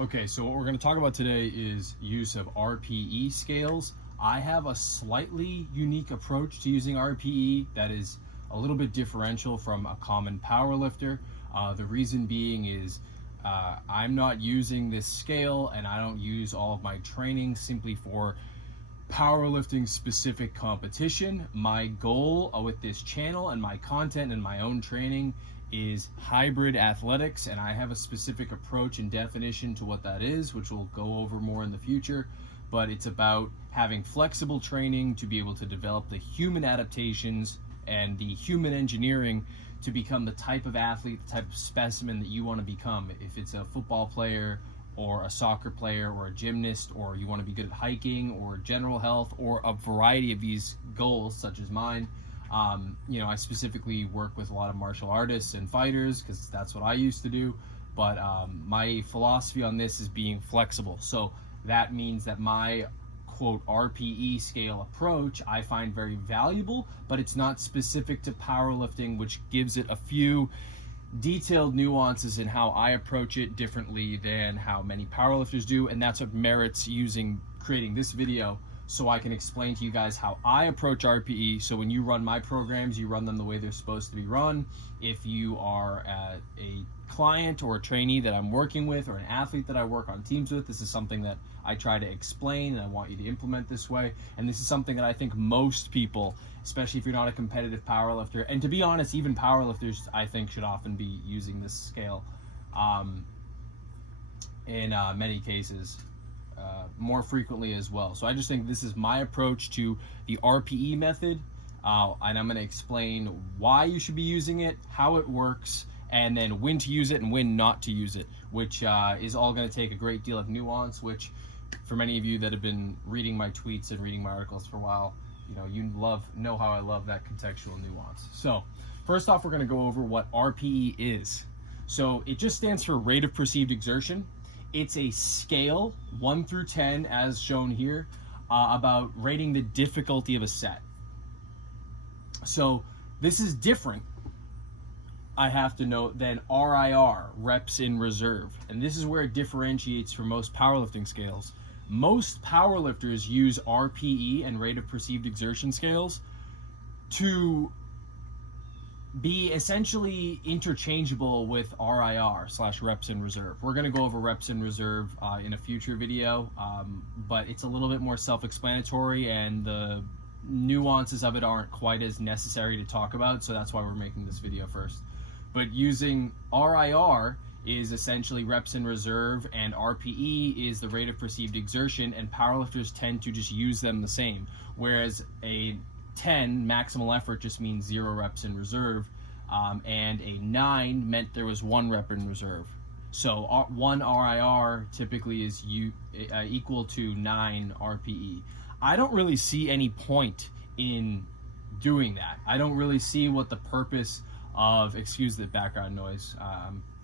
Okay, so what we're going to talk about today is use of RPE scales. I have a slightly unique approach to using RPE that is a little bit differential from a common power lifter. The reason being is I'm not using this scale, and I don't use all of my training simply for powerlifting specific competition. My goal with this channel and my content and my own training is hybrid athletics, and I have a specific approach and definition to what that is, which we'll go over more in the future. But it's about having flexible training to be able to develop the human adaptations and the human engineering to become the type of athlete, the type of specimen that you want to become. If it's a football player or a soccer player or a gymnast, or you want to be good at hiking or general health, or a variety of these goals such as mine. I specifically work with a lot of martial artists and fighters because that's what I used to do. But my philosophy on this is being flexible. So that means that my quote RPE scale approach I find very valuable, but it's not specific to powerlifting, which gives it a few detailed nuances in how I approach it differently than how many powerlifters do. And that's what merits creating this video, so I can explain to you guys how I approach RPE. So when you run my programs, you run them the way they're supposed to be run. If you are a client or a trainee that I'm working with, or an athlete that I work on teams with, this is something that I try to explain and I want you to implement this way. And this is something that I think most people, especially if you're not a competitive powerlifter, and to be honest, even powerlifters, I think should often be using this scale in many cases. More frequently as well. So I just think this is my approach to the RPE method, and I'm going to explain why you should be using it, how it works, and then when to use it and when not to use it, which is all going to take a great deal of nuance, which for many of you that have been reading my tweets and reading my articles for a while, you know how I love that contextual nuance. So first off, we're going to go over what RPE is. So it just stands for rate of perceived exertion. It's a scale, 1 through 10, as shown here, about rating the difficulty of a set. So this is different, I have to note, than RIR, reps in reserve. And this is where it differentiates from most powerlifting scales. Most powerlifters use RPE and rate of perceived exertion scales to be essentially interchangeable with RIR / reps in reserve. We're going to go over reps in reserve in a future video, but it's a little bit more self-explanatory, and the nuances of it aren't quite as necessary to talk about, so that's why we're making this video first. But using RIR is essentially reps in reserve, and RPE is the rate of perceived exertion, and powerlifters tend to just use them the same, whereas a 10 maximal effort just means 0 reps in reserve, and a 9 meant there was 1 rep in reserve. So 1 RIR typically is equal to 9 RPE. I don't really see any point in doing that. I don't really see what the purpose of, excuse the background noise,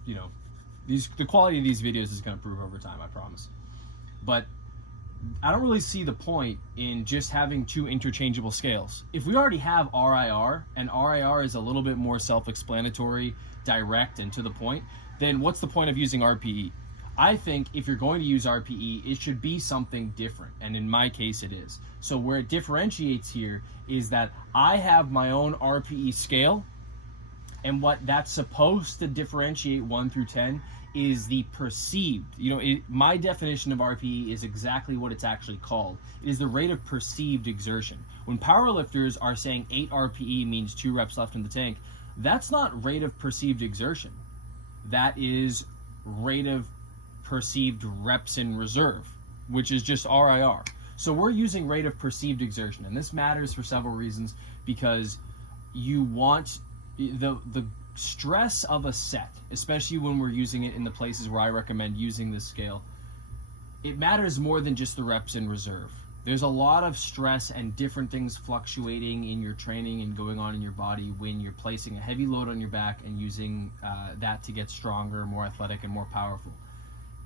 the quality of these videos is going to improve over time, I promise. But I don't really see the point in just having 2 interchangeable scales. If we already have RIR, and RIR is a little bit more self-explanatory, direct, and to the point, then what's the point of using RPE? I think if you're going to use RPE, it should be something different, and in my case it is. So where it differentiates here is that I have my own RPE scale, and what that's supposed to differentiate 1 through 10 is the perceived. My definition of RPE is exactly what it's actually called. It is the rate of perceived exertion. When powerlifters are saying 8 RPE means 2 reps left in the tank, that's not rate of perceived exertion. That is rate of perceived reps in reserve, which is just RIR. So we're using rate of perceived exertion, and this matters for several reasons, because you want the stress of a set, especially when we're using it in the places where I recommend using this scale, it matters more than just the reps in reserve. There's a lot of stress and different things fluctuating in your training and going on in your body when you're placing a heavy load on your back and using that to get stronger, more athletic, and more powerful.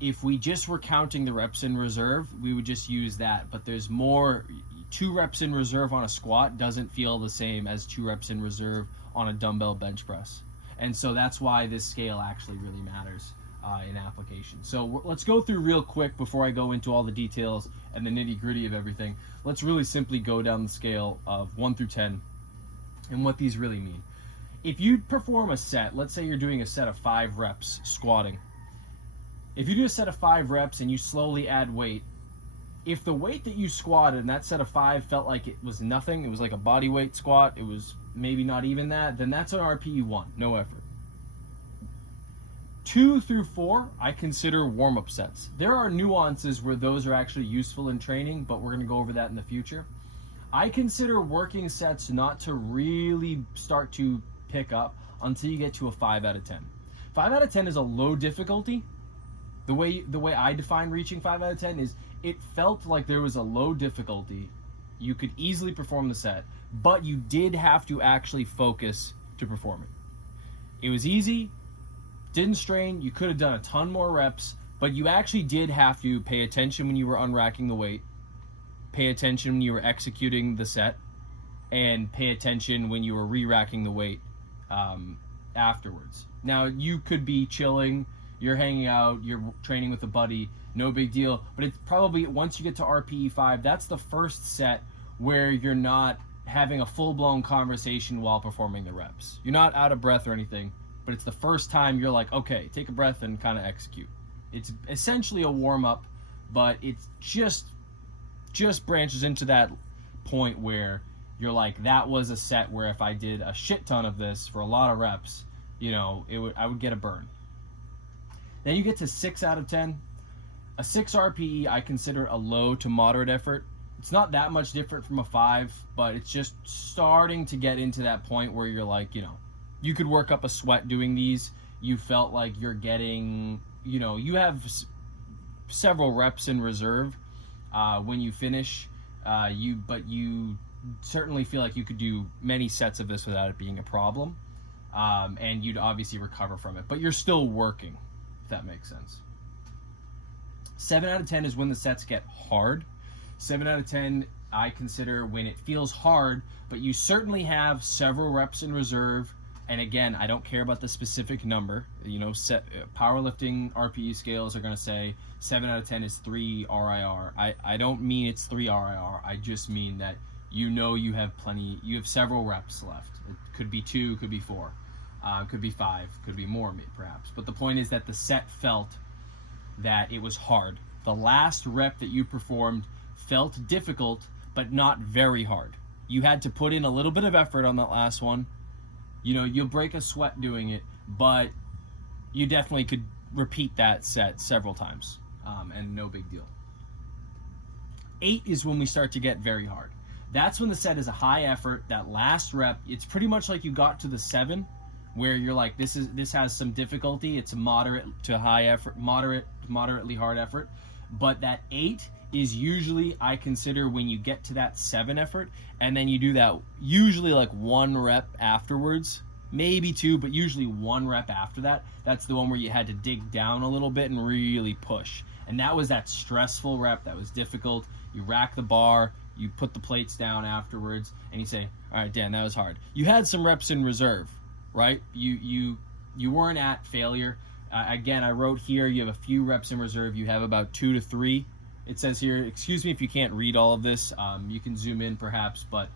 If we just were counting the reps in reserve, we would just use that, but there's more. 2 reps in reserve on a squat doesn't feel the same as 2 reps in reserve on a dumbbell bench press. And so that's why this scale actually really matters. in application. So let's go through real quick before I go into all the details and the nitty gritty of everything. Let's really simply go down the scale of 1 through 10 and what these really mean. If you perform a set, let's say you're doing a set of 5 reps squatting. If you do a set of 5 reps and you slowly add weight, if the weight that you squatted in that set of 5 felt like it was nothing, it was like a body weight squat, it was maybe not even that, then that's an RPE 1, no effort. 2 through 4, I consider warm-up sets. There are nuances where those are actually useful in training, but we're going to go over that in the future. I consider working sets not to really start to pick up until you get to a 5 out of 10. 5 out of 10 is a low difficulty. The way I define reaching 5 out of 10 is it felt like there was a low difficulty. You could easily perform the set, but you did have to actually focus to perform it. It was easy, didn't strain, you could have done a ton more reps, but you actually did have to pay attention when you were unracking the weight, pay attention when you were executing the set, and pay attention when you were re-racking the weight afterwards. Now, you could be chilling, you're hanging out, you're training with a buddy, no big deal, but it's probably, once you get to RPE 5, that's the first set where you're not having a full-blown conversation while performing the reps. You're not out of breath or anything, but it's the first time you're like, okay, take a breath and kind of execute. It's essentially a warm-up, but it's just branches into that point where you're like, that was a set where if I did a shit ton of this for a lot of reps, you know, I would get a burn. Then you get to 6 out of 10. A 6 RPE I consider a low to moderate effort. It's not that much different from a 5, but it's just starting to get into that point where you're like, you know, you could work up a sweat doing these. You felt like you're getting, you know, you have several reps in reserve when you finish, but you certainly feel like you could do many sets of this without it being a problem, and you'd obviously recover from it, but you're still working, if that makes sense. 7 out of 10 is when the sets get hard. 7 out of 10 I consider when it feels hard, but you certainly have several reps in reserve. And again, I don't care about the specific number. You know, powerlifting RPE scales are going to say 7 out of 10 is 3 RIR. I don't mean it's 3 RIR. I just mean that you know you have several reps left. It could be 2, could be 4, could be 5, could be more perhaps. But the point is that the set felt that it was hard. The last rep that you performed felt difficult, but not very hard. You had to put in a little bit of effort on that last one. You know, you'll break a sweat doing it, but you definitely could repeat that set several times, and no big deal. 8 is when we start to get very hard. That's when the set is a high effort. That last rep, it's pretty much like you got to the 7, where you're like, this has some difficulty. It's a moderate to high effort, moderately hard effort. But that 8 is usually, I consider, when you get to that 7 effort, and then you do that usually like 1 rep afterwards, maybe 2, but usually 1 rep after that. That's the one where you had to dig down a little bit and really push. And that was that stressful rep that was difficult. You rack the bar, you put the plates down afterwards, and you say, all right, Dan, that was hard. You had some reps in reserve, right? You weren't at failure. Again, I wrote here, you have a few reps in reserve. You have about 2 to 3. It says here, excuse me if you can't read all of this. You can zoom in perhaps, but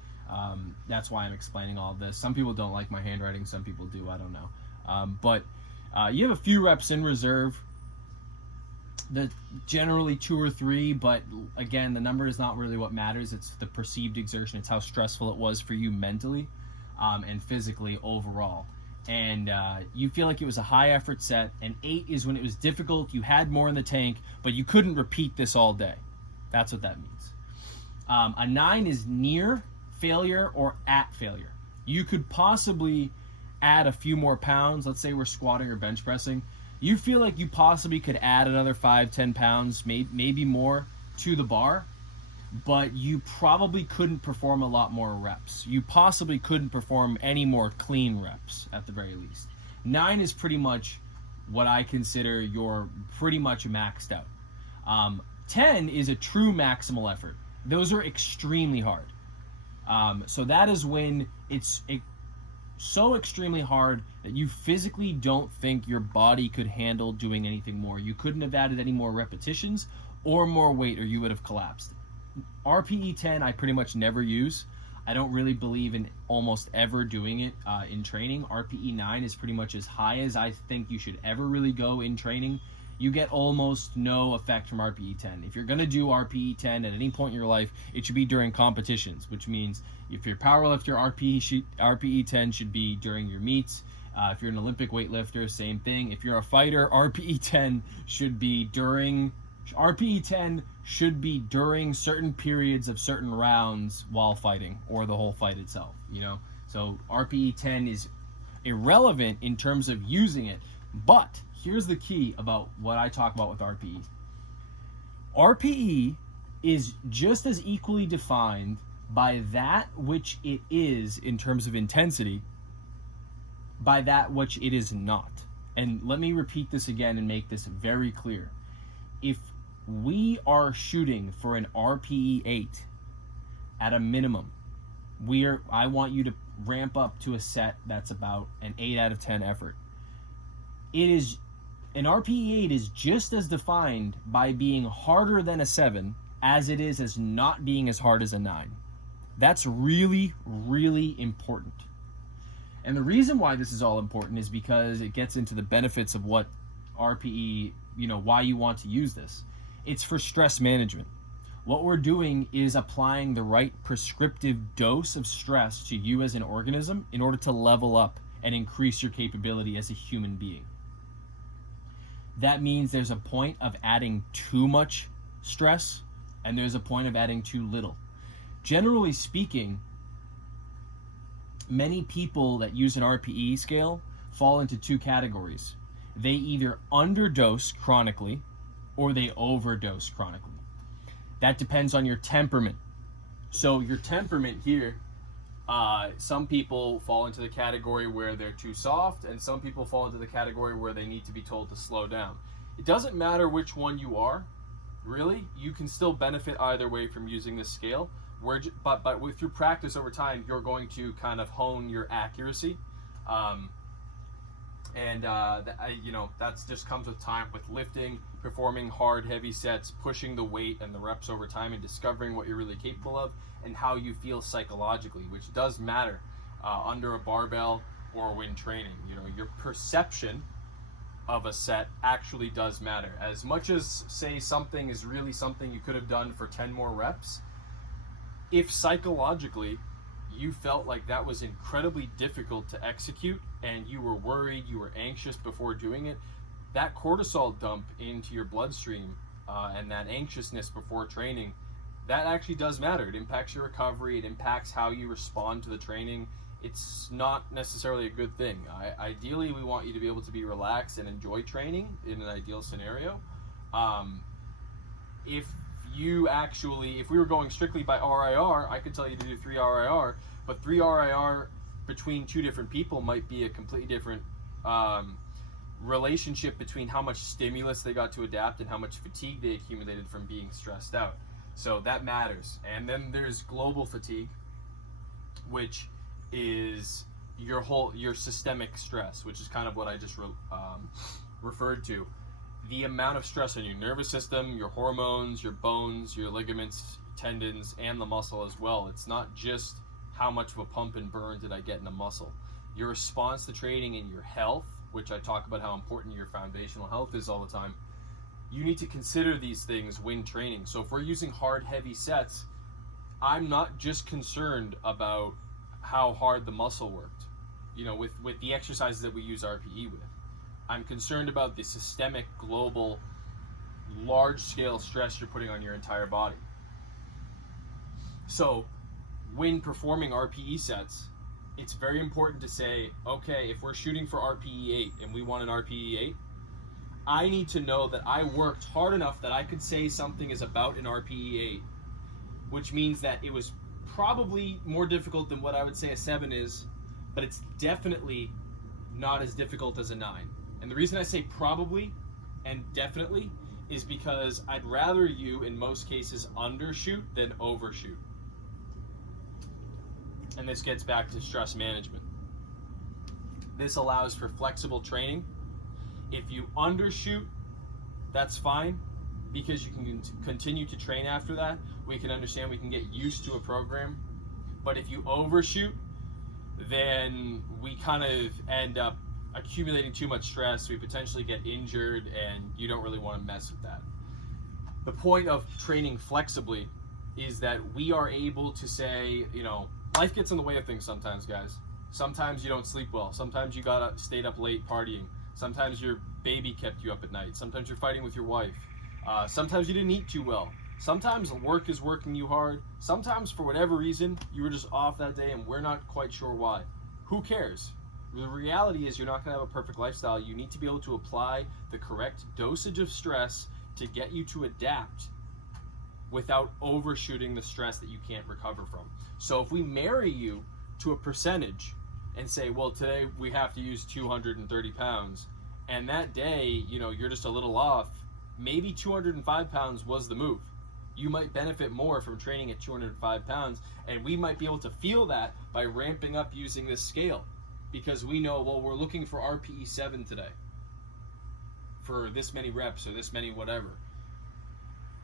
that's why I'm explaining all of this. Some people don't like my handwriting. Some people do. I don't know. But you have a few reps in reserve. Generally 2 or 3, but again, the number is not really what matters. It's the perceived exertion. It's how stressful it was for you mentally and physically overall. And you feel like it was a high effort set, and 8 is when it was difficult, you had more in the tank, but you couldn't repeat this all day. That's what that means. A 9 is near failure or at failure. You could possibly add a few more pounds. Let's say we're squatting or bench pressing. You feel like you possibly could add another 5-10 pounds, maybe more, to the bar, but you probably couldn't perform a lot more reps. You possibly couldn't perform any more clean reps at the very least. 9 is pretty much what I consider you're pretty much maxed out. 10 is a true maximal effort. Those are extremely hard. So that is when it's so extremely hard that you physically don't think your body could handle doing anything more. You couldn't have added any more repetitions or more weight, or you would have collapsed. RPE 10 I pretty much never use. I don't really believe in almost ever doing it in training. RPE 9 is pretty much as high as I think you should ever really go in training. You get almost no effect from RPE 10. If you're going to do RPE 10 at any point in your life, it should be during competitions, which means if you're a powerlifter, RPE 10 should be during your meets. If you're an Olympic weightlifter, same thing. If you're a fighter, RPE 10 should be during certain periods of certain rounds while fighting, or the whole fight itself, you know? So RPE 10 is irrelevant in terms of using it, but here's the key about what I talk about with RPE. RPE is just as equally defined by that which it is in terms of intensity by that which it is not. And let me repeat this again and make this very clear. If we are shooting for an RPE 8 at a minimum, I want you to ramp up to a set that's about an 8 out of 10 effort. An RPE 8 is just as defined by being harder than a 7 as it is as not being as hard as a 9. That's really, really important. And the reason why this is all important is because it gets into the benefits of what RPE, why you want to use this. It's for stress management. What we're doing is applying the right prescriptive dose of stress to you as an organism in order to level up and increase your capability as a human being. That means there's a point of adding too much stress and there's a point of adding too little. Generally speaking, many people that use an RPE scale fall into two categories. They either underdose chronically or they overdose chronically. That depends on your temperament. So your temperament here, some people fall into the category where they're too soft, and some people fall into the category where they need to be told to slow down. It doesn't matter which one you are, really. You can still benefit either way from using this scale. But through practice over time, you're going to kind of hone your accuracy. That's just comes with time, with lifting, performing hard, heavy sets, pushing the weight and the reps over time, and discovering what you're really capable of and how you feel psychologically, which does matter under a barbell or when training. Your perception of a set actually does matter. As much as, say, something is really something you could have done for 10 more reps, if psychologically you felt like that was incredibly difficult to execute and you were worried, you were anxious before doing it, that cortisol dump into your bloodstream and that anxiousness before training, that actually does matter. It impacts your recovery. It impacts how you respond to the training. It's not necessarily a good thing. Ideally, we want you to be able to be relaxed and enjoy training in an ideal scenario. If we were going strictly by RIR, I could tell you to do 3 RIR, but 3 RIR between two different people might be a completely different relationship between how much stimulus they got to adapt and how much fatigue they accumulated from being stressed out. So that matters. And then there's global fatigue, which is your systemic stress, which is kind of what I just referred to. The amount of stress on your nervous system, your hormones, your bones, your ligaments, tendons, and the muscle as well. It's not just how much of a pump and burn did I get in a muscle. Your response to training and your health, which I talk about how important your foundational health is all the time, you need to consider these things when training. So if we're using hard, heavy sets, I'm not just concerned about how hard the muscle worked, with the exercises that we use RPE with. I'm concerned about the systemic, global, large-scale stress you're putting on your entire body. So when performing RPE sets, it's very important to say, okay, if we're shooting for RPE 8 and we want an RPE 8, I need to know that I worked hard enough that I could say something is about an RPE 8, which means that it was probably more difficult than what I would say a 7 is, but it's definitely not as difficult as a 9. And the reason I say probably and definitely is because I'd rather you, in most cases, undershoot than overshoot. And this gets back to stress management. This allows for flexible training. If you undershoot, that's fine, because you can continue to train after that. We can understand, we can get used to a program. But if you overshoot, then we kind of end up accumulating too much stress. We potentially get injured, and you don't really want to mess with that. The point of training flexibly is that we are able to say, you know, life gets in the way of things sometimes, guys. Sometimes you don't sleep well. Sometimes you stayed up late partying. Sometimes your baby kept you up at night. Sometimes you're fighting with your wife. Sometimes you didn't eat too well. Sometimes work is working you hard. Sometimes for whatever reason, you were just off that day and we're not quite sure why. Who cares? The reality is you're not going to have a perfect lifestyle. You need to be able to apply the correct dosage of stress to get you to adapt without overshooting the stress that you can't recover from. So if we marry you to a percentage and say, well, today we have to use 230 pounds, and that day, you know, you're just a little off, maybe 205 pounds was the move. You might benefit more from training at 205 pounds, and we might be able to feel that by ramping up using this scale, because we know, well, we're looking for RPE 7 today for this many reps or this many whatever.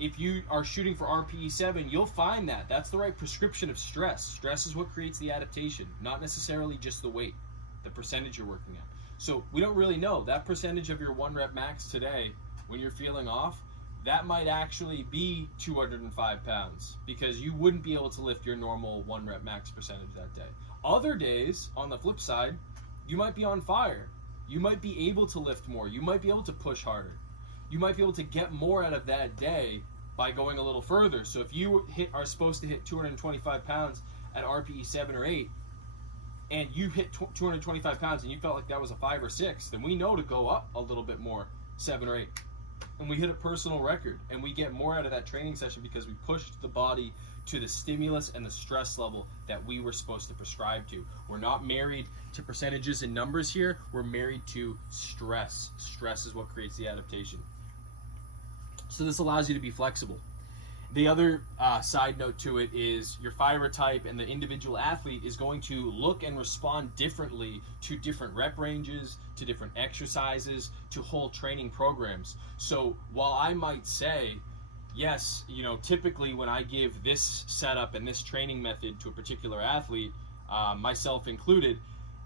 If you are shooting for RPE 7, you'll find that that's the right prescription of stress. Stress is what creates the adaptation, not necessarily just the weight, the percentage you're working at. So we don't really know. That percentage of your 1 rep max today, when you're feeling off, that might actually be 205 pounds, because you wouldn't be able to lift your normal 1 rep max percentage that day. Other days, on the flip side, you might be on fire. You might be able to lift more. You might be able to push harder. You might be able to get more out of that day by going a little further. So if you are supposed to hit 225 pounds at RPE 7 or 8, and you hit 225 pounds and you felt like that was a 5 or 6, then we know to go up a little bit more, 7 or 8. And we hit a personal record, and we get more out of that training session because we pushed the body to the stimulus and the stress level that we were supposed to prescribe to. We're not married to percentages and numbers here. We're married to stress. Stress is what creates the adaptation. So this allows you to be flexible. The other side note to it is your fiber type and the individual athlete is going to look and respond differently to different rep ranges, to different exercises, to whole training programs. So while I might say, yes, you know, typically when I give this setup and this training method to a particular athlete, myself included,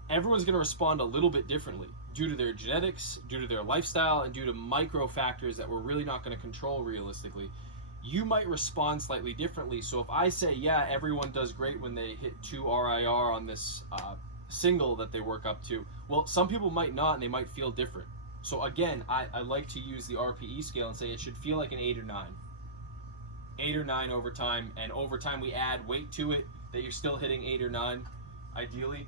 everyone's going to respond a little bit differently due to their genetics, due to their lifestyle, and due to micro factors that we're really not going to control realistically. You might respond slightly differently. So if I say, yeah, everyone does great when they hit 2 RIR on this single that they work up to, well, some people might not, and they might feel different. So again, I like to use the RPE scale and say it should feel like an 8 or 9. 8 or 9 over time, and over time we add weight to it, that you're still hitting 8 or 9, ideally,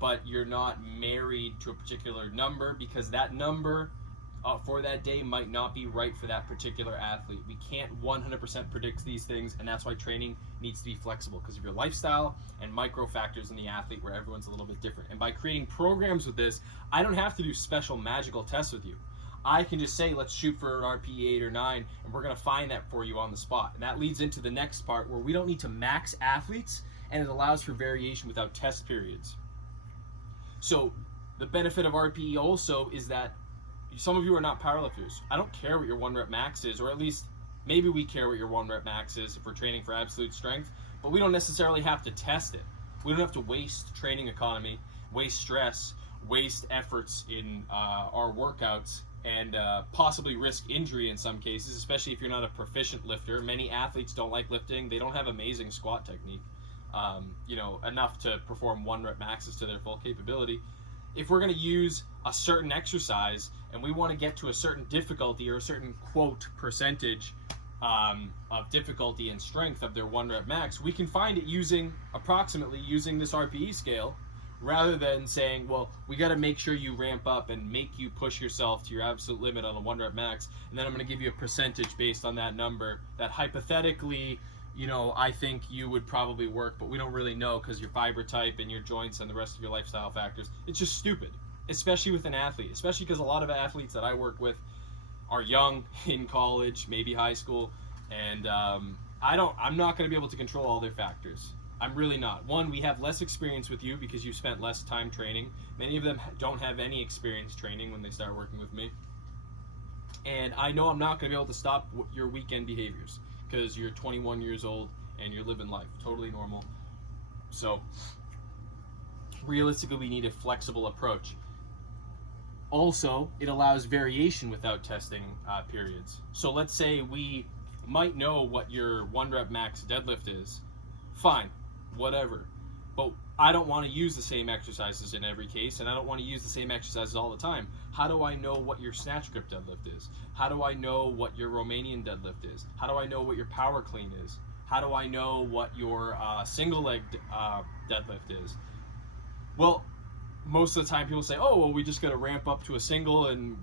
but you're not married to a particular number, because that number for that day might not be right for that particular athlete. We can't 100% predict these things, and that's why training needs to be flexible, because of your lifestyle and micro factors in the athlete where everyone's a little bit different. And by creating programs with this, I don't have to do special magical tests with you. I can just say, let's shoot for an RPE 8 or 9, and we're going to find that for you on the spot. And that leads into the next part, where we don't need to max athletes, and it allows for variation without test periods. So the benefit of RPE also is that some of you are not powerlifters. I don't care what your 1 rep max is, or at least maybe we care what your 1 rep max is if we're training for absolute strength, but we don't necessarily have to test it. We don't have to waste training economy, waste stress, waste efforts in our workouts, and possibly risk injury in some cases, especially if you're not a proficient lifter. Many athletes don't like lifting. They don't have amazing squat technique, enough to perform 1 rep maxes to their full capability. If we're going to use a certain exercise and we want to get to a certain difficulty or a certain quote percentage of difficulty and strength of their 1 rep max, we can find it approximately using this RPE scale, rather than saying, well, we got to make sure you ramp up and make you push yourself to your absolute limit on a 1 rep max, and then I'm going to give you a percentage based on that number that hypothetically, I think you would probably work, but we don't really know because your fiber type and your joints and the rest of your lifestyle factors. It's just stupid, especially with an athlete, especially because a lot of athletes that I work with are young, in college, maybe high school, and I'm not going to be able to control all their factors. I'm really not. One, we have less experience with you because you spent less time training. Many of them don't have any experience training when they start working with me. And I know I'm not going to be able to stop your weekend behaviors because you're 21 years old and you're living life. Totally normal. So realistically, we need a flexible approach. Also, it allows variation without testing periods. So let's say we might know what your 1 rep max deadlift is. Fine, whatever. But I don't want to use the same exercises in every case, and I don't want to use the same exercises all the time. How do I know what your snatch grip deadlift is? How do I know what your Romanian deadlift is? How do I know what your power clean is? How do I know what your single leg deadlift is? Well, most of the time people say, oh, well, we just got to ramp up to a single and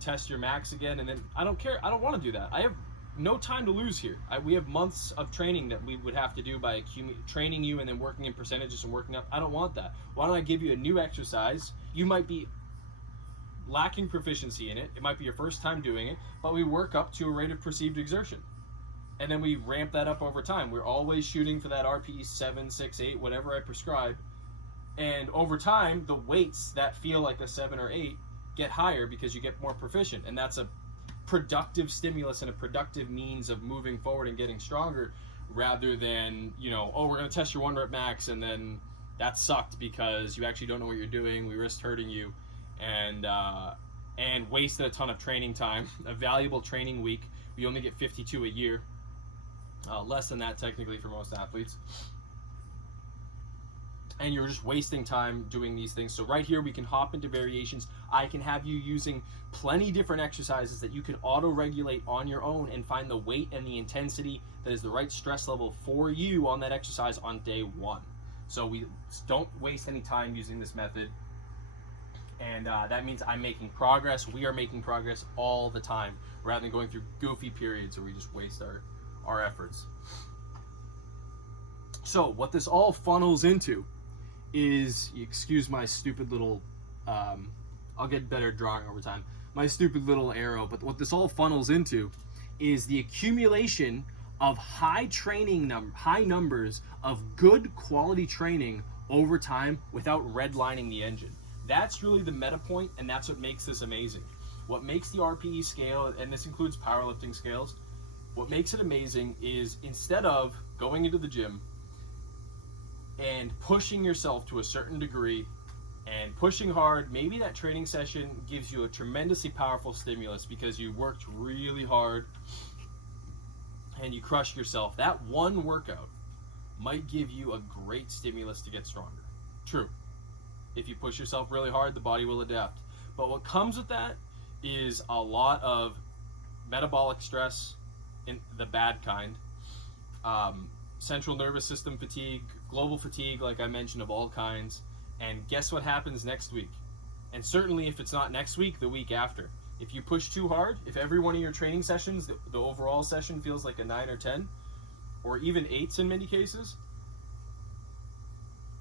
test your max again. And then I don't care. I don't want to do that. I have no time to lose here. We have months of training that we would have to do by training you and then working in percentages and working up. I don't want that. Why don't I give you a new exercise? You might be lacking proficiency in it. It might be your first time doing it, but we work up to a rate of perceived exertion. And then we ramp that up over time. We're always shooting for that RPE 7, 6, 8, whatever I prescribe. And over time, the weights that feel like a 7 or 8 get higher because you get more proficient. And that's a productive stimulus and a productive means of moving forward and getting stronger, rather than, you know, oh, we're going to test your 1 rep max and then that sucked because you actually don't know what you're doing. We risked hurting you and wasted a ton of training time, a valuable training week. We only get 52 a year, less than that technically for most athletes. And you're just wasting time doing these things. So right here we can hop into variations. I can have you using plenty different exercises that you can auto-regulate on your own and find the weight and the intensity that is the right stress level for you on that exercise on day 1. So we don't waste any time using this method. And that means I'm making progress. We are making progress all the time, rather than going through goofy periods where we just waste our efforts. So what this all funnels into is, excuse my stupid little, I'll get better drawing over time, my stupid little arrow, but what this all funnels into is the accumulation of high numbers of good quality training over time without redlining the engine. That's really the meta point, and that's what makes this amazing. What makes the RPE scale, and this includes powerlifting scales, what makes it amazing is instead of going into the gym and pushing yourself to a certain degree and pushing hard, maybe that training session gives you a tremendously powerful stimulus because you worked really hard and you crushed yourself. That one workout might give you a great stimulus to get stronger. True. If you push yourself really hard, the body will adapt. But what comes with that is a lot of metabolic stress, in the bad kind, central nervous system fatigue, global fatigue, like I mentioned, of all kinds. And guess what happens next week? And certainly if it's not next week, the week after. If you push too hard, if every one of your training sessions, the overall session feels like a 9 or 10, or even 8s in many cases,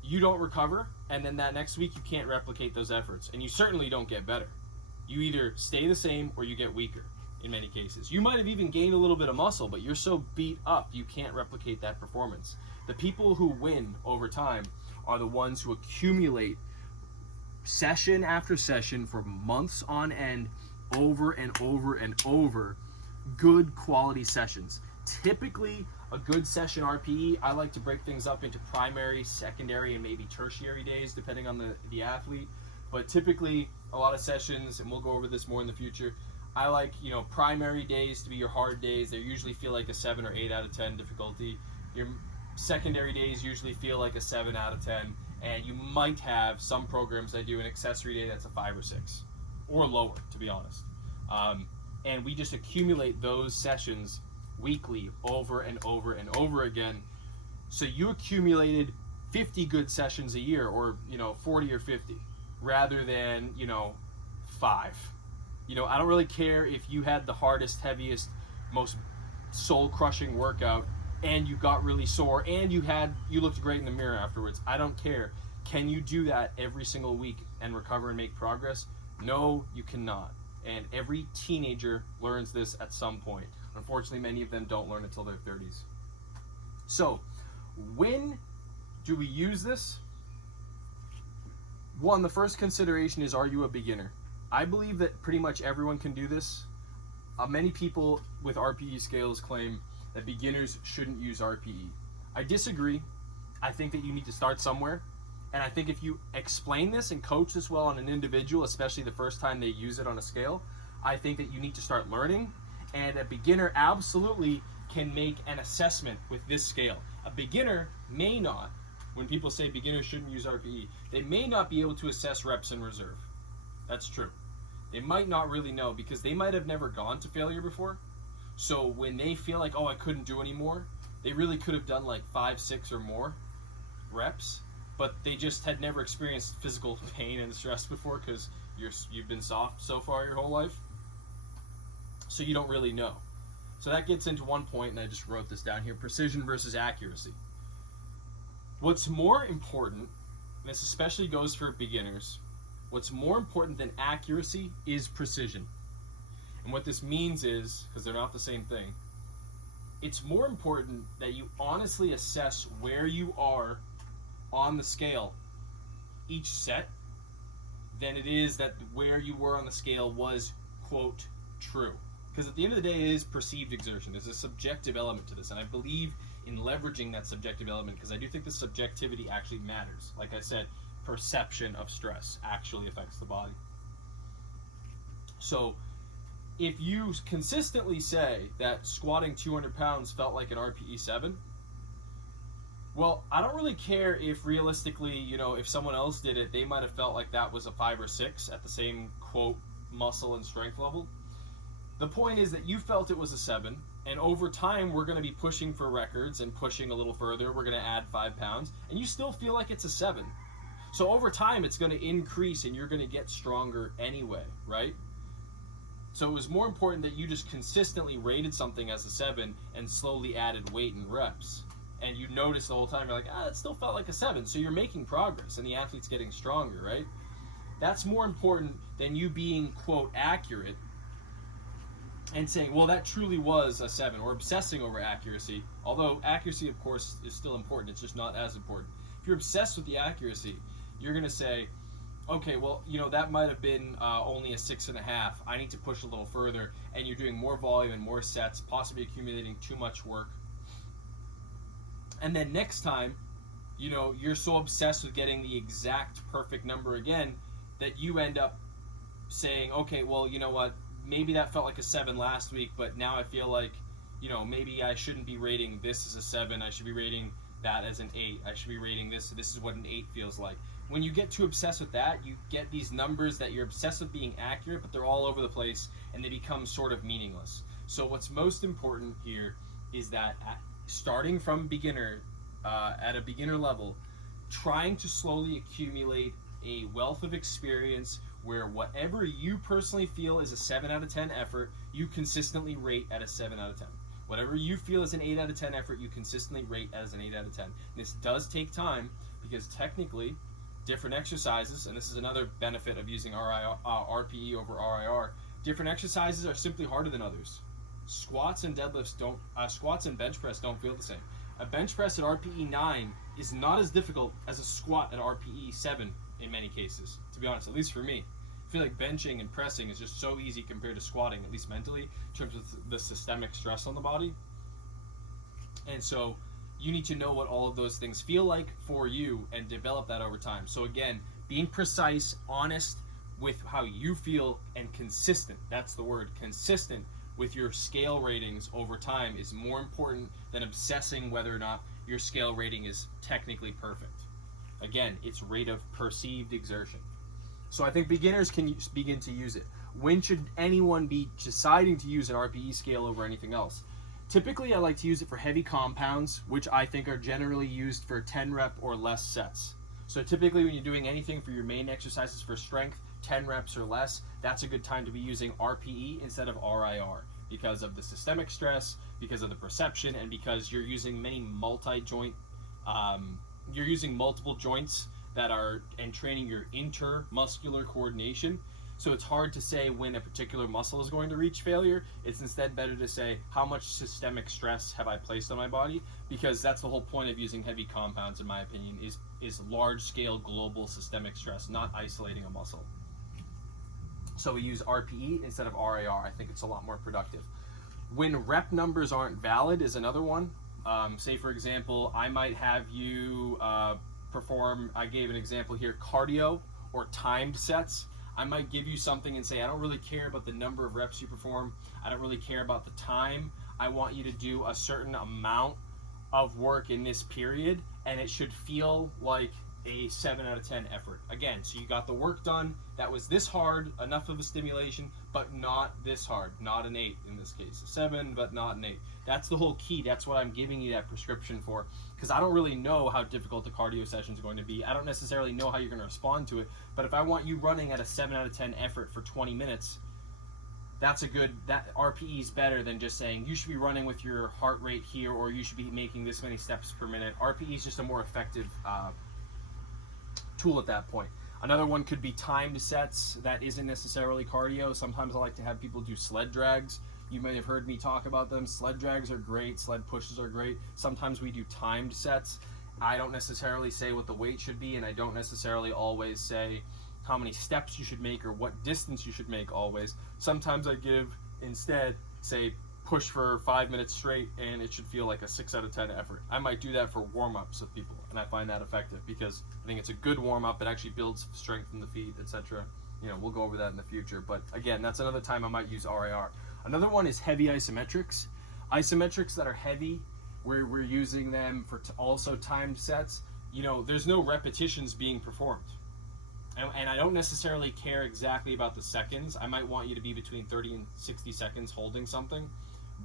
you don't recover, and then that next week you can't replicate those efforts, and you certainly don't get better. You either stay the same or you get weaker in many cases. You might have even gained a little bit of muscle, but you're so beat up you can't replicate that performance. The people who win over time are the ones who accumulate session after session for months on end, over and over and over, good quality sessions. Typically, a good session RPE, I like to break things up into primary, secondary, and maybe tertiary days, depending on the athlete. But typically, a lot of sessions, and we'll go over this more in the future, I like, primary days to be your hard days. They usually feel like a 7 or 8 out of 10 difficulty. Your secondary days usually feel like a 7 out of 10. And you might have some programs that do an accessory day that's a 5 or 6, or lower, to be honest. And we just accumulate those sessions weekly over and over and over again. So you accumulated 50 good sessions a year, or 40 or 50, rather than 5. I don't really care if you had the hardest, heaviest, most soul-crushing workout and you got really sore and you looked great in the mirror afterwards. I don't care. Can you do that every single week and recover and make progress? No, you cannot. And every teenager learns this at some point. Unfortunately, many of them don't learn until their 30s. So when Do we use this? One, the first consideration is, are you a beginner? I believe that pretty much everyone can do this. Many people with RPE scales claim that beginners shouldn't use RPE. I disagree. I think that you need to start somewhere. And I think if you explain this and coach this well on an individual, especially the first time they use it on a scale, I think that you need to start learning. And a beginner absolutely can make an assessment with this scale. A beginner may not, when people say beginners shouldn't use RPE, they may not be able to assess reps in reserve. That's true. They might not really know because they might have never gone to failure before. So when they feel like, oh, I couldn't do anymore, they really could have done like 5, 6 or more reps, but they just had never experienced physical pain and stress before because you've been soft so far your whole life. So you don't really know. So that gets into one point, and I just wrote this down here: precision versus accuracy. What's more important, and this especially goes for beginners, what's more important than accuracy is precision. And what this means is, because they're not the same thing, it's more important that you honestly assess where you are on the scale each set than it is that where you were on the scale was, quote, true. Because at the end of the day, it is perceived exertion. There's a subjective element to this, and I believe in leveraging that subjective element because I do think the subjectivity actually matters. Like I said, perception of stress actually affects the body. So if you consistently say that squatting 200 pounds felt like an RPE 7, well, I don't really care if realistically, if someone else did it, they might have felt like that was a 5 or 6 at the same, quote, muscle and strength level. The point is that you felt it was a 7, and over time we're going to be pushing for records and pushing a little further. We're going to add 5 pounds, and you still feel like it's a 7. So over time it's going to increase and you're going to get stronger anyway, right? So it was more important that you just consistently rated something as a 7 and slowly added weight and reps. And you notice the whole time, you're like, it still felt like a 7. So you're making progress and the athlete's getting stronger, right? That's more important than you being, quote, accurate and saying, well, that truly was a 7, or obsessing over accuracy. Although accuracy, of course, is still important. It's just not as important. If you're obsessed with the accuracy, you're going to say, okay, well, that might have been only a 6.5. I need to push a little further. And you're doing more volume and more sets, possibly accumulating too much work. And then next time, you're so obsessed with getting the exact perfect number again that you end up saying, okay, well, you know what? Maybe that felt like a 7 last week, but now I feel like, maybe I shouldn't be rating this as a 7. I should be rating that as an 8. I should be rating this. This is what an 8 feels like. When you get too obsessed with that, you get these numbers that you're obsessed with being accurate, but they're all over the place and they become sort of meaningless. So what's most important here is that starting from beginner, at a beginner level, trying to slowly accumulate a wealth of experience where whatever you personally feel is a 7 out of 10 effort, you consistently rate at a 7 out of 10. Whatever you feel is an 8 out of 10 effort, you consistently rate as an 8 out of 10. And this does take time because technically different exercises, and this is another benefit of using RPE over RIR, different exercises are simply harder than others. Squats and deadlifts squats and bench press don't feel the same. A bench press at RPE 9 is not as difficult as a squat at RPE 7 in many cases, to be honest, at least for me. I feel like benching and pressing is just so easy compared to squatting, at least mentally, in terms of the systemic stress on the body. And so you need to know what all of those things feel like for you and develop that over time. So again, being precise, honest with how you feel, and consistent, that's the word, consistent with your scale ratings over time is more important than obsessing whether or not your scale rating is technically perfect. Again, it's rate of perceived exertion. So I think beginners can begin to use it. When should anyone be deciding to use an RPE scale over anything else? Typically, I like to use it for heavy compounds, which I think are generally used for 10 rep or less sets. So typically when you're doing anything for your main exercises for strength, 10 reps or less, that's a good time to be using RPE instead of RIR because of the systemic stress, because of the perception, and because you're using many multi-joint, you're using multiple joints that are, and training your intermuscular coordination. So it's hard to say when a particular muscle is going to reach failure. It's instead better to say, how much systemic stress have I placed on my body? Because that's the whole point of using heavy compounds, in my opinion, is large-scale global systemic stress, not isolating a muscle. So we use RPE instead of RIR. I think it's a lot more productive. When rep numbers aren't valid is another one. Say, for example, I might have you perform, I gave an example here, cardio or timed sets. I might give you something and say, I don't really care about the number of reps you perform. I don't really care about the time. I want you to do a certain amount of work in this period, and it should feel like a 7 out of 10 effort. Again, so you got the work done that was this hard, enough of a stimulation, but not this hard, not an 8 in this case. A 7, but not an 8. That's the whole key. That's what I'm giving you that prescription for, because I don't really know how difficult the cardio session is going to be. I don't necessarily know how you're going to respond to it, but if I want you running at a 7 out of 10 effort for 20 minutes, that's a good, that RPE is better than just saying you should be running with your heart rate here, or you should be making this many steps per minute. RPE is just a more effective tool at that point. Another one could be timed sets. That isn't necessarily cardio. Sometimes I like to have people do sled drags. You may have heard me talk about them. Sled drags are great. Sled pushes are great. Sometimes we do timed sets. I don't necessarily say what the weight should be, and I don't necessarily always say how many steps you should make or what distance you should make always. Sometimes I give instead, say, push for 5 minutes straight, and it should feel like a 6 out of 10 effort. I might do that for warm-ups with people, and I find that effective because I think it's a good warm-up. It actually builds strength in the feet, etc. You know, we'll go over that in the future, but again, that's another time I might use RIR. Another one is heavy isometrics. Isometrics that are heavy, where we're using them for also timed sets. You know, there's no repetitions being performed. And I don't necessarily care exactly about the seconds. I might want you to be between 30 and 60 seconds holding something,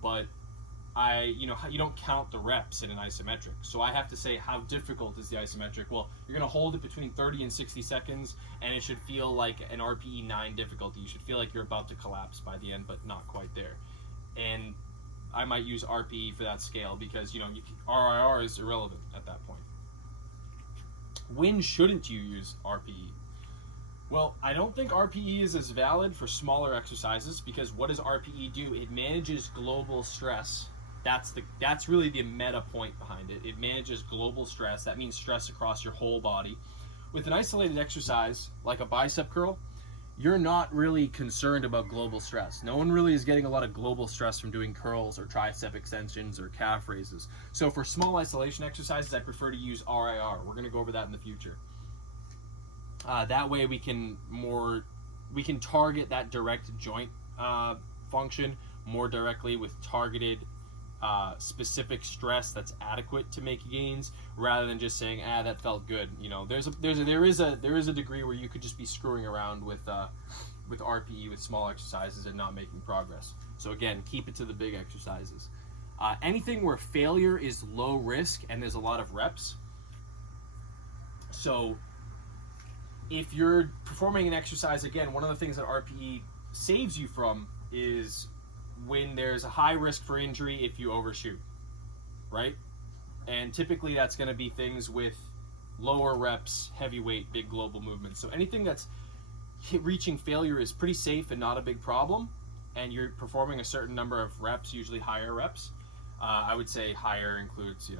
but you don't count the reps in an isometric. So I have to say, how difficult is the isometric? Well, you're gonna hold it between 30 and 60 seconds, and it should feel like an RPE 9 difficulty. You should feel like you're about to collapse by the end, but not quite there. And I might use RPE for that scale because, RIR is irrelevant at that point. When shouldn't you use RPE? Well, I don't think RPE is as valid for smaller exercises because what does RPE do? It manages global stress. That's really the meta point behind it. It manages global stress. That means stress across your whole body. With an isolated exercise like a bicep curl, you're not really concerned about global stress. No one really is getting a lot of global stress from doing curls or tricep extensions or calf raises. So for small isolation exercises, I prefer to use RIR. We're going to go over that in the future. That way we can target that direct joint function more directly with targeted specific stress that's adequate to make gains, rather than just saying, that felt good. There is a degree where you could just be screwing around with RPE with small exercises and not making progress. So again, keep it to the big exercises. Anything where failure is low risk and there's a lot of reps. So if you're performing an exercise, again, one of the things that RPE saves you from is when there's a high risk for injury if you overshoot, right? And typically that's going to be things with lower reps, heavy weight, big global movements. So anything that's reaching failure is pretty safe and not a big problem, and you're performing a certain number of reps, usually higher reps. I would say higher includes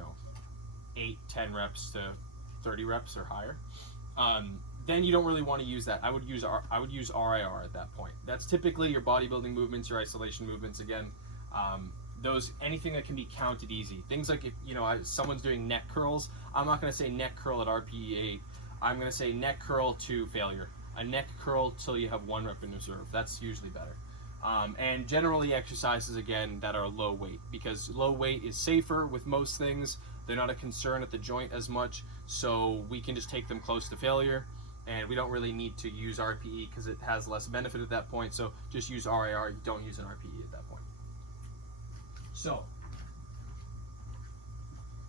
8, 10 reps to 30 reps or higher. Then you don't really want to use that. I would use RIR at that point. That's typically your bodybuilding movements, your isolation movements. Again, anything that can be counted easy. Things like if someone's doing neck curls, I'm not going to say neck curl at RPE 8. I'm going to say neck curl to failure. A neck curl till you have 1 rep in reserve. That's usually better. And generally exercises, again, that are low weight, because low weight is safer with most things. They're not a concern at the joint as much, so we can just take them close to failure, and we don't really need to use RPE because it has less benefit at that point. So just use RIR. You don't use an RPE at that point. So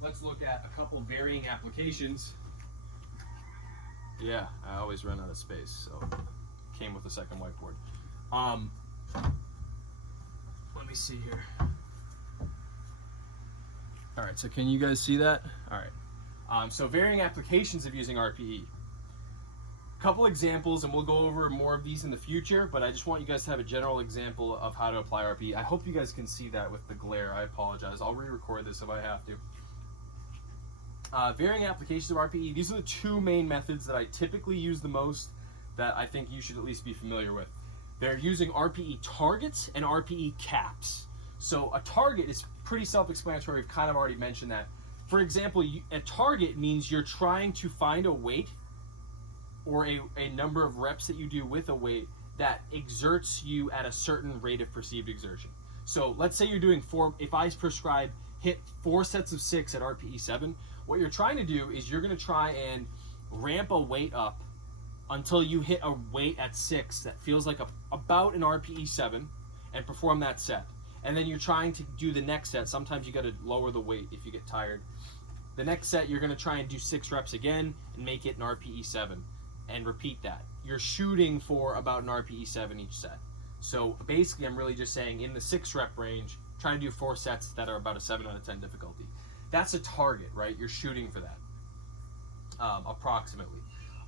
let's look at a couple varying applications. Yeah, I always run out of space, so came with a second whiteboard. Let me see here. All right, so can you guys see that? All right. So varying applications of using RPE. couple examples, and we'll go over more of these in the future, but I just want you guys to have a general example of how to apply RPE. I hope you guys can see that with the glare. I apologize. I'll re-record this if I have to. Varying applications of RPE. These are the two main methods that I typically use the most that I think you should at least be familiar with. They're using RPE targets and RPE caps. So a target is pretty self-explanatory. We've kind of already mentioned that. For example, a target means you're trying to find a weight or a number of reps that you do with a weight that exerts you at a certain rate of perceived exertion. So let's say you're doing if I prescribe hit 4 sets of 6 at RPE 7, what you're trying to do is you're going to try and ramp a weight up until you hit a weight at 6 that feels like about an RPE 7 and perform that set. And then you're trying to do the next set. Sometimes you got to lower the weight if you get tired. The next set, you're going to try and do 6 reps again and make it an RPE 7 and repeat that. You're shooting for about an RPE 7 each set. So basically, I'm really just saying in the 6 rep range, trying to do 4 sets that are about a 7 out of 10 difficulty. That's a target, right? You're shooting for that, approximately.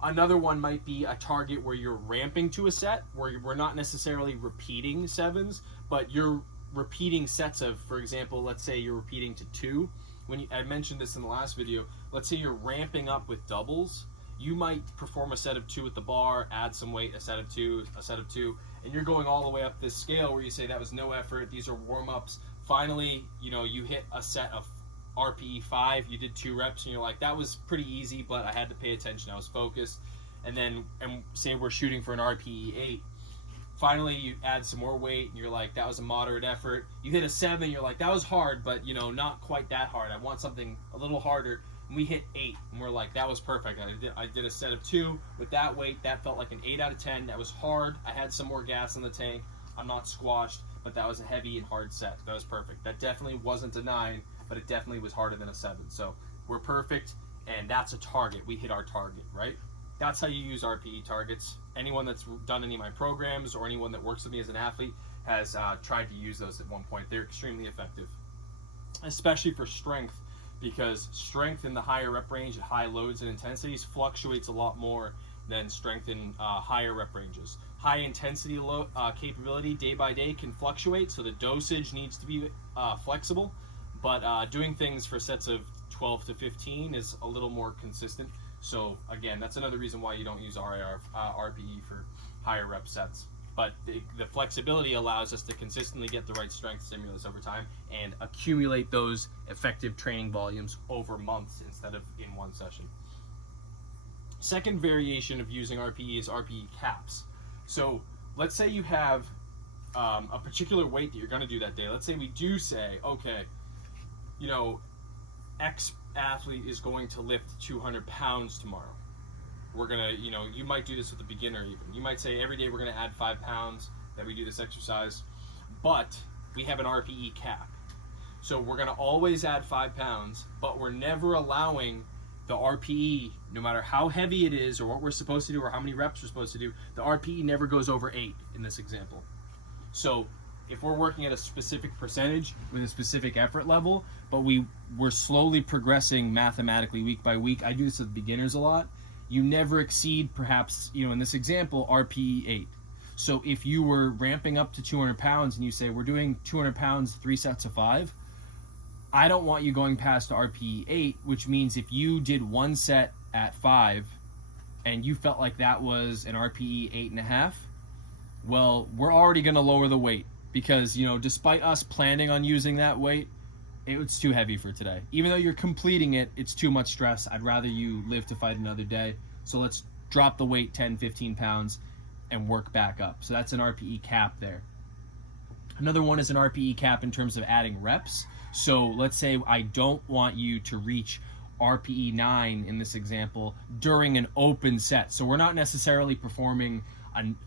Another one might be a target where you're ramping to a set, where we're not necessarily repeating 7s, but you're repeating sets of, for example, let's say you're repeating to 2. I mentioned this in the last video, let's say you're ramping up with doubles, you might perform a set of 2 with the bar, add some weight, a set of 2, and you're going all the way up this scale where you say that was no effort, these are warm-ups. Finally, you hit a set of RPE 5, you did 2 reps, and you're like, that was pretty easy, but I had to pay attention, I was focused. And say we're shooting for an RPE 8. Finally, you add some more weight, and you're like, that was a moderate effort. You hit a 7, you're like, that was hard, but not quite that hard. I want something a little harder. And we hit 8, and we're like, that was perfect. I did a set of 2 with that weight. That felt like an 8 out of 10. That was hard. I had some more gas in the tank. I'm not squashed, but that was a heavy and hard set. That was perfect. That definitely wasn't a 9, but it definitely was harder than a 7. So we're perfect, and that's a target. We hit our target, right? That's how you use RPE targets. Anyone that's done any of my programs or anyone that works with me as an athlete has tried to use those at one point. They're extremely effective, especially for strength, because strength in the higher rep range at high loads and intensities fluctuates a lot more than strength in higher rep ranges. High intensity capability day by day can fluctuate, so the dosage needs to be flexible, but doing things for sets of 12 to 15 is a little more consistent. So again, that's another reason why you don't use RIR, RPE for higher rep sets. But the flexibility allows us to consistently get the right strength stimulus over time and accumulate those effective training volumes over months instead of in one session. Second variation of using RPE is RPE caps. So let's say you have a particular weight that you're going to do that day. Let's say we do say, okay, X athlete is going to lift 200 pounds tomorrow. We're gonna, you might do this with a beginner even. You might say every day we're gonna add 5 pounds that we do this exercise, but we have an RPE cap. So we're gonna always add 5 pounds, but we're never allowing the RPE, no matter how heavy it is or what we're supposed to do or how many reps we're supposed to do, the RPE never goes over 8 in this example. So if we're working at a specific percentage with a specific effort level, but we're slowly progressing mathematically week by week, I do this with beginners a lot, you never exceed perhaps, in this example, RPE 8. So if you were ramping up to 200 pounds and you say, we're doing 200 pounds, 3 sets of 5, I don't want you going past RPE 8, which means if you did 1 set at 5 and you felt like that was an RPE 8.5, well, we're already going to lower the weight because, despite us planning on using that weight, it's too heavy for today. Even though you're completing it, it's too much stress. I'd rather you live to fight another day. So let's drop the weight 10, 15 pounds and work back up. So that's an RPE cap there. Another one is an RPE cap in terms of adding reps. So let's say I don't want you to reach RPE 9 in this example during an open set. So we're not necessarily performing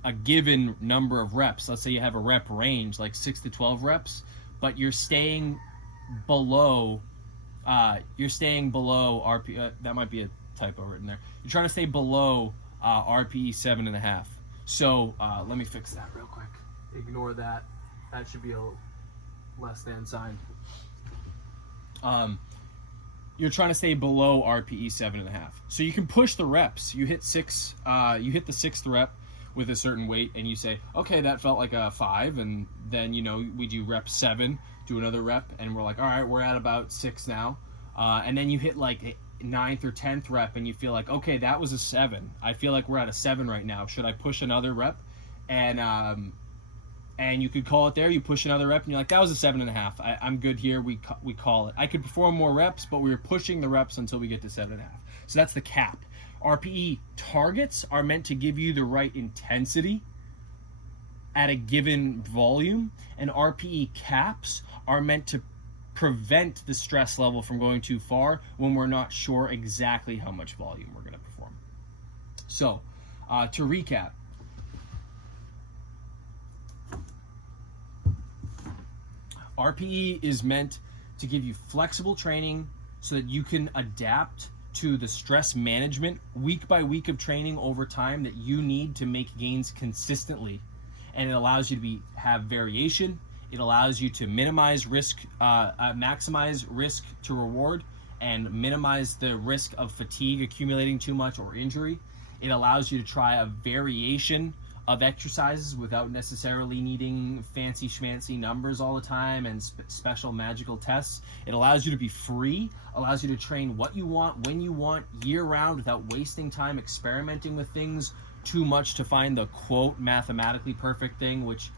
a given number of reps. Let's say you have a rep range, like 6 to 12 reps, but you're staying below RPE, that might be a typo written there. You're trying to stay below RPE 7.5. So let me fix that real quick. Ignore that. That should be a less than sign. you're trying to stay below RPE 7.5. So you can push the reps. You hit the sixth rep with a certain weight, and you say, okay, that felt like a 5, and then we do rep 7, do another rep, and we're like, all right, we're at about 6 now, and then you hit like a 9th or 10th rep, and you feel like, okay, that was a 7. I feel like we're at a 7 right now. Should I push another rep? And you could call it there. You push another rep, and you're like, that was a 7.5. I'm good here. We call it. I could perform more reps, but we were pushing the reps until we get to 7.5. So that's the cap. RPE targets are meant to give you the right intensity at a given volume, and RPE caps are meant to prevent the stress level from going too far when we're not sure exactly how much volume we're going to perform. So, to recap, RPE is meant to give you flexible training so that you can adapt to the stress management week by week of training over time that you need to make gains consistently. And it allows you to have variation. It allows you to minimize risk, maximize risk to reward, and minimize the risk of fatigue accumulating too much or injury. It allows you to try a variation of exercises without necessarily needing fancy schmancy numbers all the time and special magical tests. It allows you to be free, allows you to train what you want, when you want, year round, without wasting time experimenting with things too much to find the quote mathematically perfect thing, which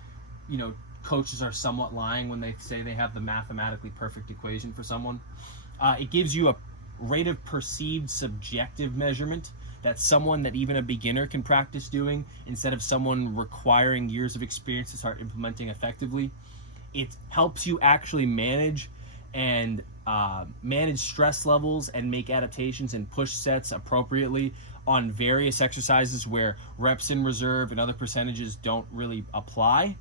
coaches are somewhat lying when they say they have the mathematically perfect equation for someone. It gives you a rate of perceived subjective measurement that's someone that even a beginner can practice doing instead of someone requiring years of experience to start implementing effectively. It helps you actually manage stress levels and make adaptations and push sets appropriately on various exercises where reps in reserve and other percentages don't really apply.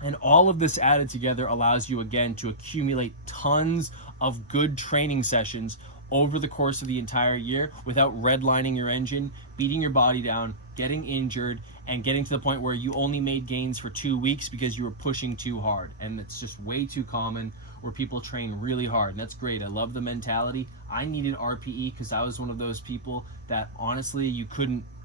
And all of this added together allows you, again, to accumulate tons of good training sessions over the course of the entire year without redlining your engine, beating your body down, getting injured, and getting to the point where you only made gains for 2 weeks because you were pushing too hard. And it's just way too common where people train really hard. And that's great. I love the mentality. I needed RPE because I was one of those people that honestly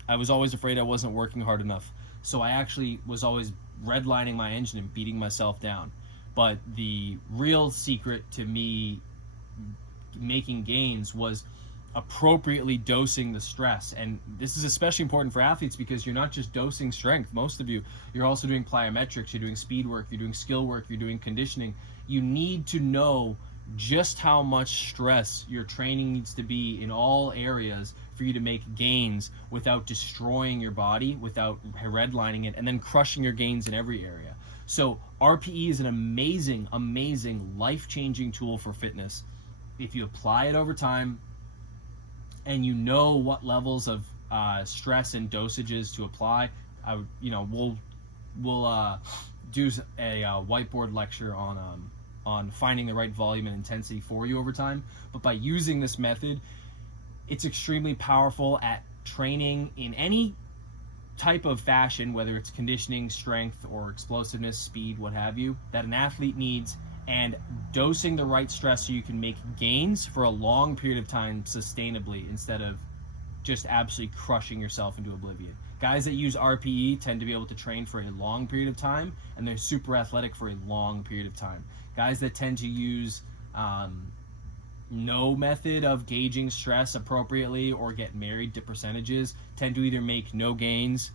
I was always afraid I wasn't working hard enough. So I actually was always redlining my engine and beating myself down. But the real secret to me making gains was appropriately dosing the stress. And this is especially important for athletes because you're not just dosing strength. Most of you're also doing plyometrics, you're doing speed work, you're doing skill work, you're doing conditioning. You need to know just how much stress your training needs to be in all areas for you to make gains without destroying your body, without redlining it, and then crushing your gains in every area. So RPE is an amazing, amazing, life-changing tool for fitness. If you apply it over time and you know what levels of stress and dosages to apply, we'll do a whiteboard lecture on finding the right volume and intensity for you over time. But by using this method, it's extremely powerful at training in any type of fashion, whether it's conditioning, strength, or explosiveness, speed, what have you, that an athlete needs, and dosing the right stress so you can make gains for a long period of time sustainably instead of just absolutely crushing yourself into oblivion. Guys that use RPE tend to be able to train for a long period of time, and they're super athletic for a long period of time. Guys that tend to use no method of gauging stress appropriately or get married to percentages tend to either make no gains,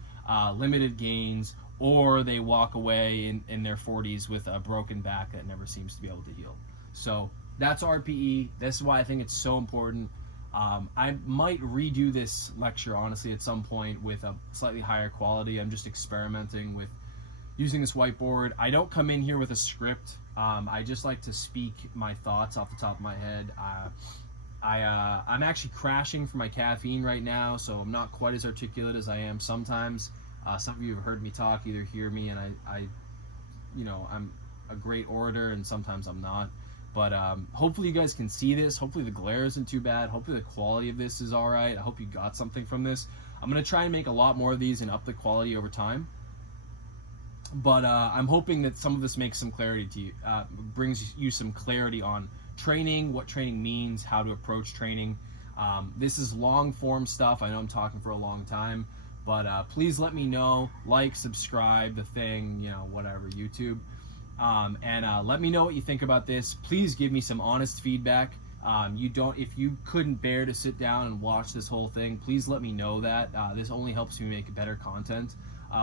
limited gains, or they walk away in their 40s with a broken back that never seems to be able to heal. So that's RPE. This is why I think it's so important. I might redo this lecture, honestly, at some point with a slightly higher quality. I'm just experimenting with using this whiteboard. I don't come in here with a script. I just like to speak my thoughts off the top of my head. I'm actually crashing for my caffeine right now, so I'm not quite as articulate as I am sometimes. Some of you have heard me talk, either hear me, and I'm a great orator, and sometimes I'm not. But hopefully you guys can see this. Hopefully the glare isn't too bad. Hopefully the quality of this is all right. I hope you got something from this. I'm going to try and make a lot more of these and up the quality over time. But I'm hoping that some of this makes some clarity to you, brings you some clarity on training, what training means, how to approach training. This is long form stuff. I know I'm talking for a long time, but please let me know, like, subscribe, the thing, you know, whatever, YouTube. And let me know what you think about this. Please give me some honest feedback. If you couldn't bear to sit down and watch this whole thing, please let me know that. This only helps me make better content.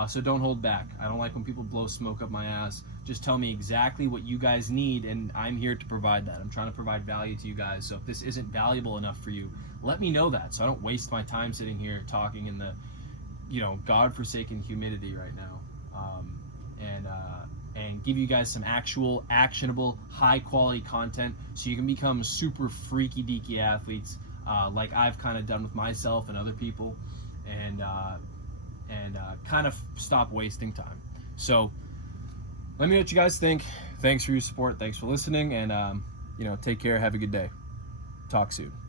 So don't hold back. I don't like when people blow smoke up my ass. Just tell me exactly what you guys need, and I'm here to provide that. I'm trying to provide value to you guys. So if this isn't valuable enough for you, let me know that, so I don't waste my time sitting here talking in the, you know, godforsaken humidity right now. And give you guys some actual actionable high quality content so you can become super freaky deaky athletes, like I've kind of done with myself and other people, and kind of stop wasting time. So let me know what you guys think. Thanks for your support. Thanks for listening, and you know, take care. Have a good day. Talk soon.